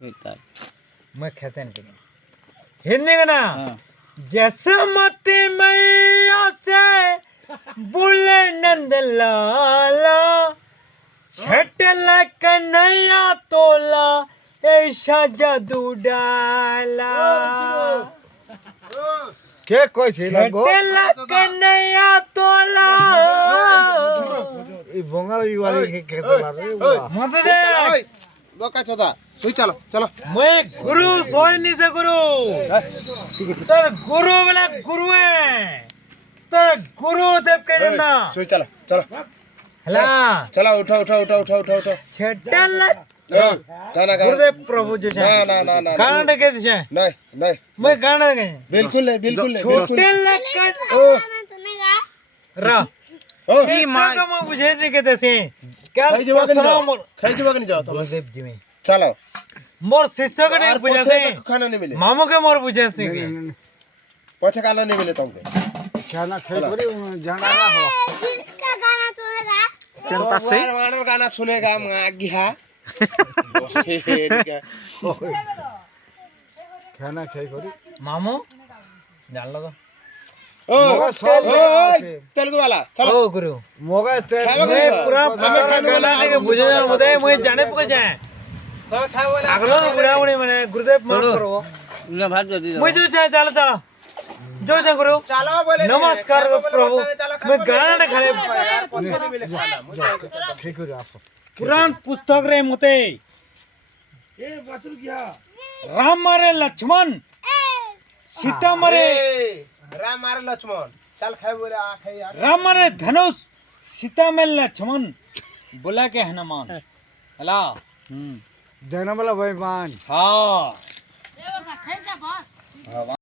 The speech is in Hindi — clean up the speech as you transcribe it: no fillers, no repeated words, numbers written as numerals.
मैं कहते नहीं हिंदी का ना जैसे मत मैया से बोले नंद लाला छटल कन्हैया तोला ऐसा जादू डाला के कोई छे लगो छटल कन्हैया तोला ई बंगाली वाली के कहतला रे मत दे बोका छोदा तुई चलो चलो मैं गुरु सोई नहीं से गुरु तर गुरु वाला गुरु है तर गुरु देव के देना तुई चलो चलो हला चलो उठो उठो उठो उठो उठो उठो छटल गाना गा गुरुदेव प्रभु जो है ना गाना के दे नहीं नहीं मैं गाना के बिल्कुल नहीं बिल्कुल नहीं छोटे लकन रा ओ की मां का मैं बुझे नहीं के देसे क्या खाई जवा के सुनाओ मोर खाई जवा के नहीं जाओ तो गुरुदेव जी में चलो मोर शिष्य के नहीं बुझे से खाना नहीं मिले मामू के मोर बुझे से पछे खाना नहीं मिले तुमके खाना खाई करे जाना ना हो किसका गाना सुनेगा जनता से मानो गाना सुनेगा मागिहा खाना खाई करे मामू जान लो ओ तेलुगु वाला चलो ओ गुरु मोगा ते मैं पूरा गाना के बुझे मते मैं जाने पके जाए तो खाओ वाला अगलो बुढ़ा बुढ़ी माने गुरुदेव माफ करो ना भात दे दो मैं जो जाए चलो चलो जो जा गुरु चलो बोले नमस्कार प्रभु मैं गाना ने खाने पछे नहीं मिले खाना ठीक हो आप पुराण पुस्तक रे मते राम मारे लक्ष्मण सीता मारे राम मारे लक्ष्मण चल खाए बोले आ खाए यार राम मारे धनुष सीता में लक्ष्मण बोला के हनुमान हला जाना वाला बेईमान हाँ